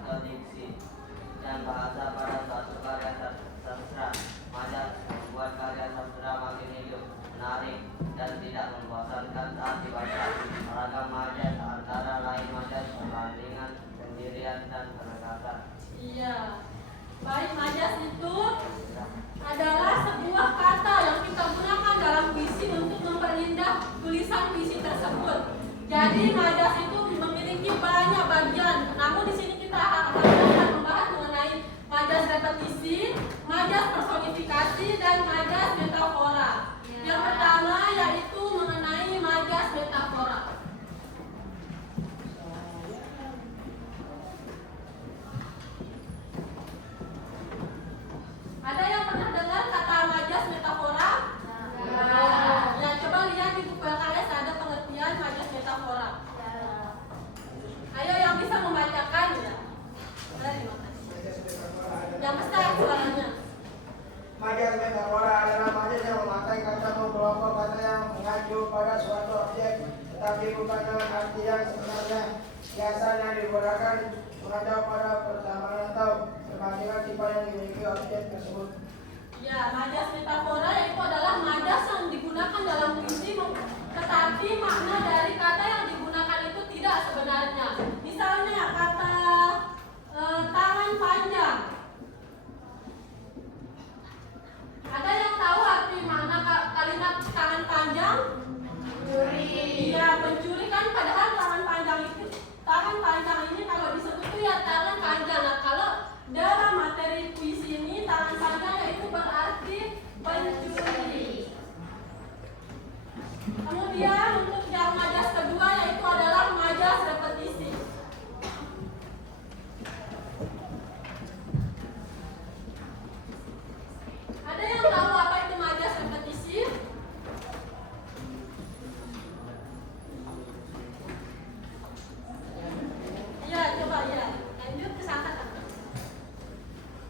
atau diksi dan bahasa pada suatu karya sastra. Majas membuat karya sastra makin hidup, menarik, dan tidak membosankan saat dibaca. Ragam majas antara lain majas perbandingan, pendirian, dan penegasan. Iya. Baik, majas itu adalah sebuah kata yang kita gunakan dalam puisi untuk memperindah tulisan puisi tersebut. Jadi majas itu memiliki banyak bagian. Namun di sini kita akan membahas mengenai majas repetisi, majas personifikasi, dan majas metafora. Yang pertama yaitu mengenai majas metafora. Ada yang pernah dengar kata majas metafora? Ya, coba lihat di buku LKS ada pengertian majas metafora. Ayo yang bisa membacakan ya. Terima kasih. Yang besar suaranya. Majas metafora adalah majas yang memakai kata atau kelompok kata yang mengacu pada suatu objek, tetapi bukan dengan arti yang sebenarnya. Biasanya digunakan mengacu pada persamaan atau perbandingan sifat yang dimiliki objek tersebut. Ya, majas metafora itu adalah majas yang digunakan dalam puisi, tetapi makna dari kata yang digunakan itu tidak sebenarnya. Misalnya kata tangan panjang. Ada yang tahu arti makna kalimat tangan panjang? Mencuri. Iya, mencuri kan, padahal tangan panjang ini kalau disebut itu ya tangan panjang. Nah, kalau dalam materi puisi ini tangan panjang yaitu berarti pencuri. Kemudian untuk yang majas kedua yaitu adalah majas repetisi. Ada yang tahu apa itu majas repetisi? Iya, coba ya. Lanjut ke sana.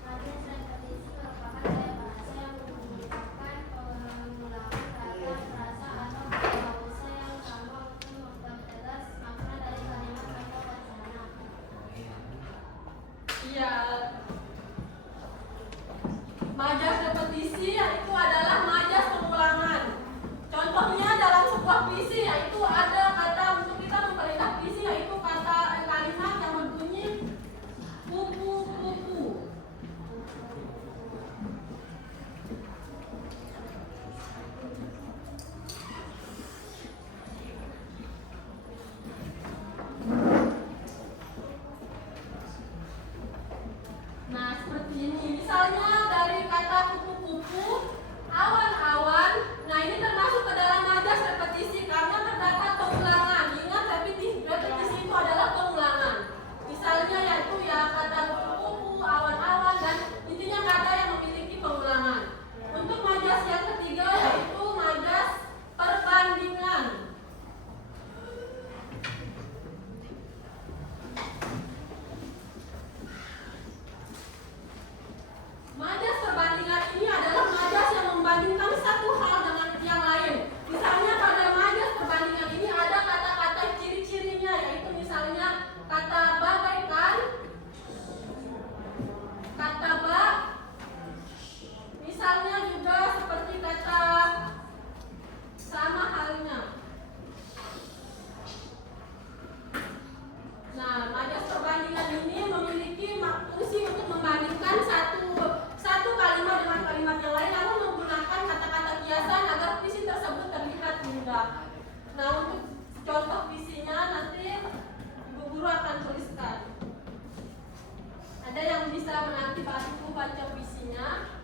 Majas repetisi merupakan gaya bahasa yang menggunakan pengulangan kata, frasa, atau klausa yang sama untuk mempertegas makna dari kalimat atau wacana. Iya. Majas repetisi yaitu adalah majas pengulangan. Contohnya dalam sebuah puisi yaitu ada kata untuk kita memperindah puisi yaitu kata kalimat yang berbunyi kupu-kupu. Nah, seperti ini. Misalnya dari kata kupu-kupu, awan-awan. Nah, ini termasuk ke dalam majas repetisi karena terdapat pengulangan. Ingat, repetisi itu adalah pengulangan. Misalnya yaitu ya kata kupu-kupu, awan-awan, dan intinya kata yang memiliki pengulangan. Untuk majas yang ketiga yaitu majas perbandingan. Majas perbandingan ini adalah majas yang membandingkan satu hal dengan yang lain. Misalnya pada majas perbandingan ini ada kata-kata ciri-cirinya, yaitu misalnya kata bagaikan, kata bak, misalnya juga seperti kata sama halnya. Nah, majas perbandingan ini memiliki fungsi untuk membandingkan satu kalimat dengan kalimat yang lain, lalu menggunakan kata-kata kiasan agar puisi tersebut terlihat indah. Nah, untuk contoh puisinya nanti Ibu Guru akan tuliskan. Ada yang bisa menanti bantu baca puisinya?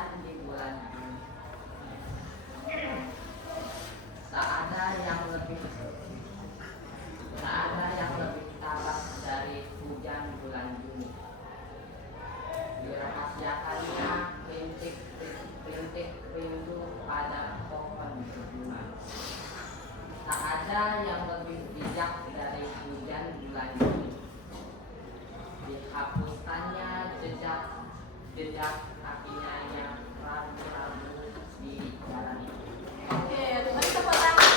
hujan di bulan Juni. Tak ada yang lebih tabah dari hujan bulan Juni. Dirahasiakannya rintik rindu pada pohon berbunga. Tak ada yang lebih bijak dari hujan bulan Juni. Dihapuskannya jejak kakinya yang rabu-rabu di jalan itu. Oke, mari tepuk tangan.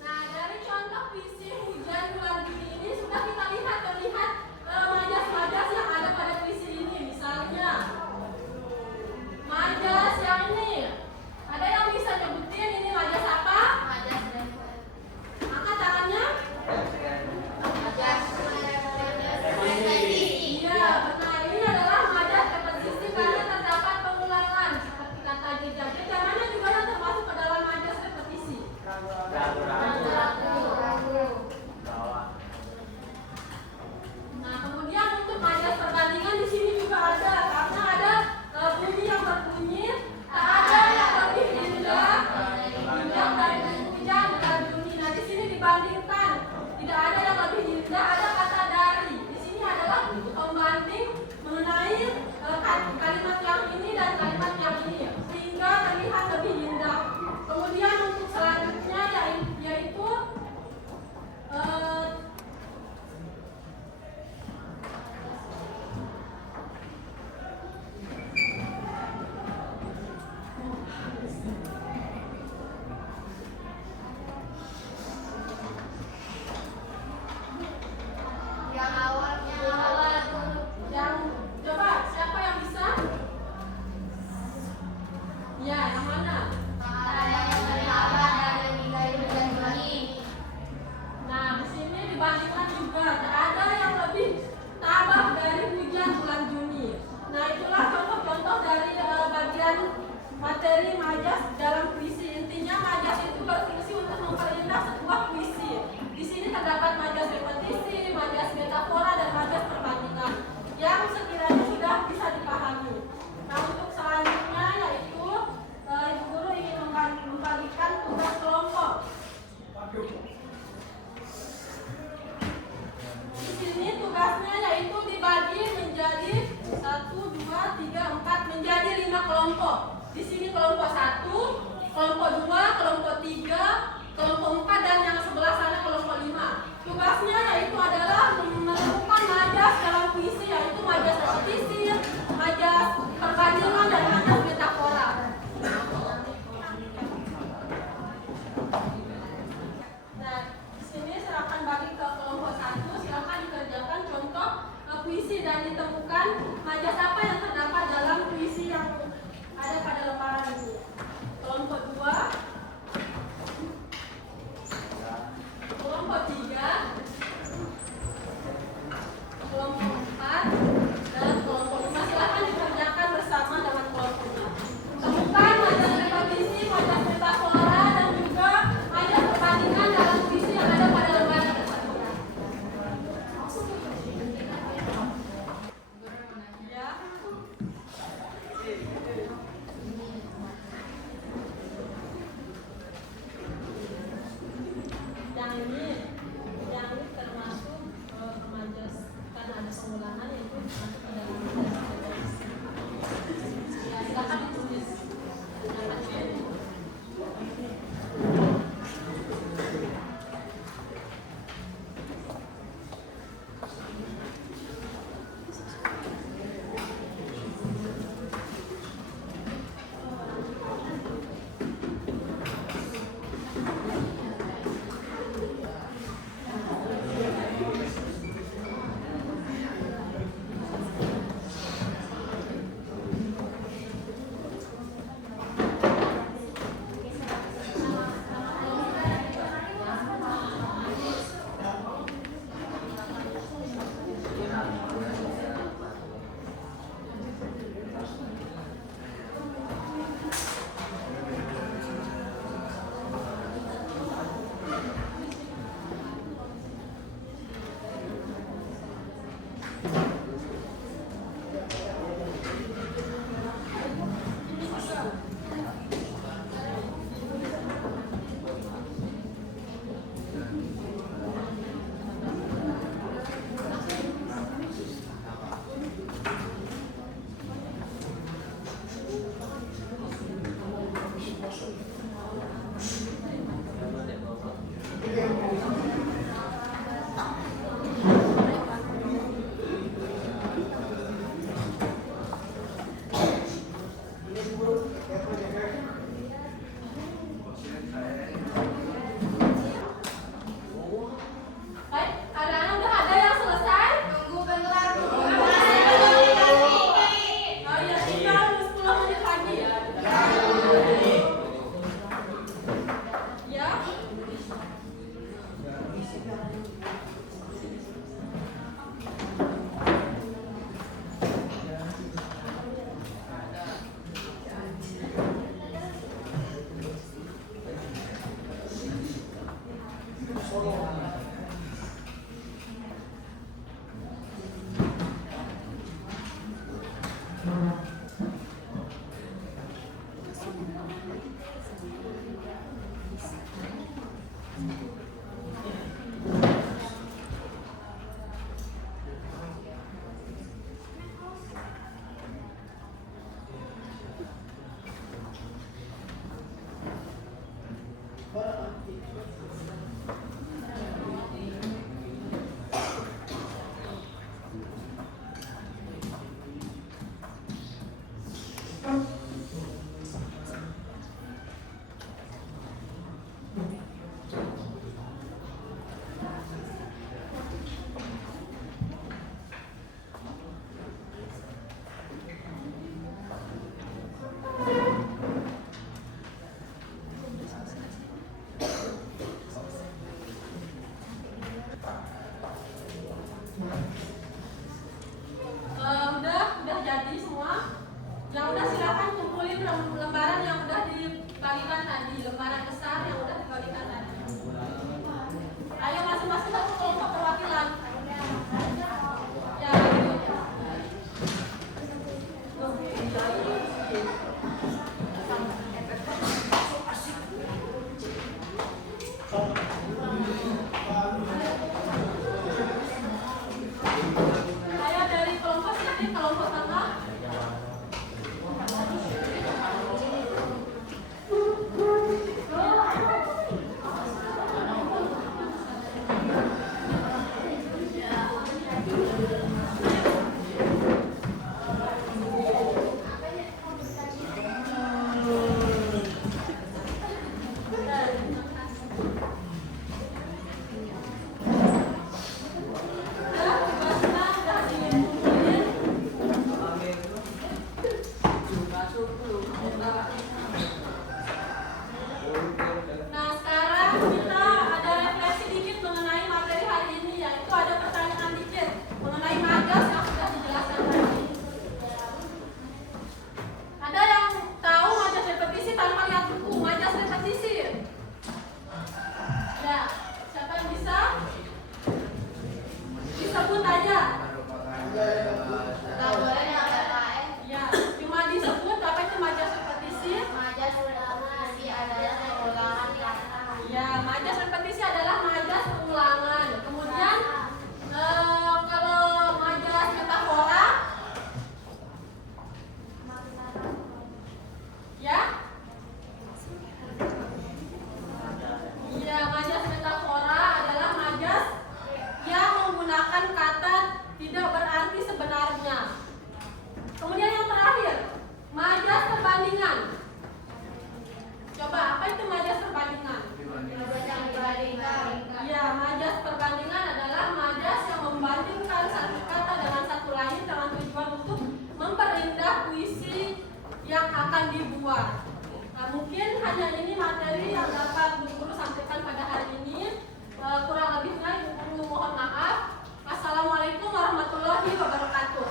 Nah, dari contoh puisi hujan bulan Juni ini sudah kita terlihat majas-majas yang ada pada puisi ini. Misalnya, majas yang ini. Ada yang bisa nyebutin ini majas apa? Majas dan poet. Angkat tangannya. Majas Iya, benar. Ini adalah majas repetisi karena terdapat pengulangan seperti kata jejak. Jejak mana juga yang termasuk ke dalam majas repetisi? Nah, kemudian untuk majas perbandingan di sini juga ada karena ada bunyi yang berbunyi tak ada yang lebih indah dari hujan bulan Juni. Nah, di sini dibandingkan tidak ada yang lebih indah, ada kata dari. Di sini adalah pembanding mengenai kalimat yang ini dan kalimat yang ini sehingga terlihat lebih indah. Kemudian untuk selanjutnya Udah jadi semua. Yang udah silakan kumpulin lembaran yang udah dibagikan tadi, lembaran besar yang udah dibagikan tadi. Ayo masing-masing satu kelompok perwakilan. Ya, ayo dari kelompok sini, kelompok tengah. Nah, sekarang kita ada refleksi dikit mengenai materi hari ini, yaitu ada pertanyaan dikit mengenai majas yang sudah dijelaskan tadi. Ada yang tahu majas repetisi tanpa lihat buku? Majas repetisi. Ya, siapa yang bisa? Disebut aja. Ya, cuma disebut apa itu majas repetisi? Ya, majas repetisi adalah majas pengulangan. Kemudian kalau majas metafora, ya, majas metafora adalah majas yang menggunakan kata tidak berarti sebenarnya. Kemudian yang terakhir, majas perbandingan. Coba, apa itu majas perbandingan? Ya, majas perbandingan adalah majas yang membandingkan satu kata dengan satu lain dengan tujuan untuk memperindah puisi yang akan dibuat. Nah, mungkin hanya ini materi yang dapat guru sampaikan pada hari ini. Kurang lebihnya Ibu mohon maaf. Assalamualaikum warahmatullahi wabarakatuh.